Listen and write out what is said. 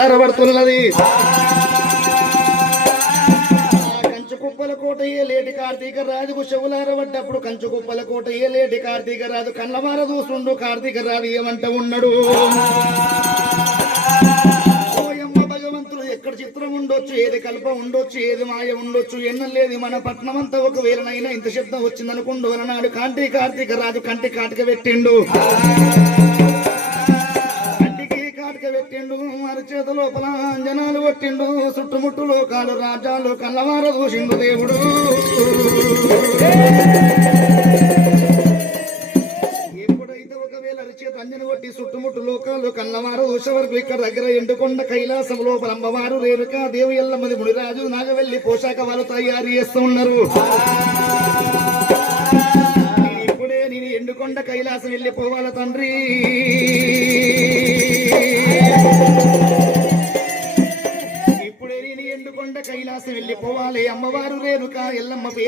పడుతున్నది కంచుకుప్పల కోట ఏలేటి కార్తీక రాజుకు చెవులారబడ్డప్పుడు కంచుకుప్పల కోట ఏలేటి కార్తీక రాజు కళ్ళమార చూస్తుండు కార్తీక రాజు ఏమంట ఉన్నాడు ఓయమ్మ భగవంతుడు ఎక్కడ చిత్రం ఉండొచ్చు ఏది కల్ప ఉండొచ్చు ఏది మాయ ఉండొచ్చు ఎన్నలేదు మన పట్నం అంతా ఒకవేళనైనా ఇంత శబ్దం వచ్చిందనుకుండు అన్నాడు కార్తీక రాజు కంటి కాటిక పెట్టిండు పెట్టిండు మరి చేత లోపల అంజనాలు కొట్టిండు చుట్టుముట్టు లోకాలు రాజ్యాలు కళ్ళవార చూసిండు దేవుడు ఎప్పుడైతే ఒకవేళ అరిచేత అంజన కొట్టి చుట్టుముట్టు లోకాలు కళ్ళవార చూసే వరకు ఇక్కడ దగ్గర ఎండుకొండ కైలాసం లోపల అమ్మవారు రేణుకా దేవి ఎల్లమ్మది మునిరాజు నాగవెల్లి పోషాక వాళ్ళు తయారు చేస్తూ ఉన్నారు ఇప్పుడే నేను ఎండుకొండ కైలాసం వెళ్ళిపోవాల తండ్రి ఇప్పుడే నేను ఎండుకొండ కైలాసం వెళ్ళిపోవాలి అమ్మవారు రేణుకా ఎల్లమ్మ పేరు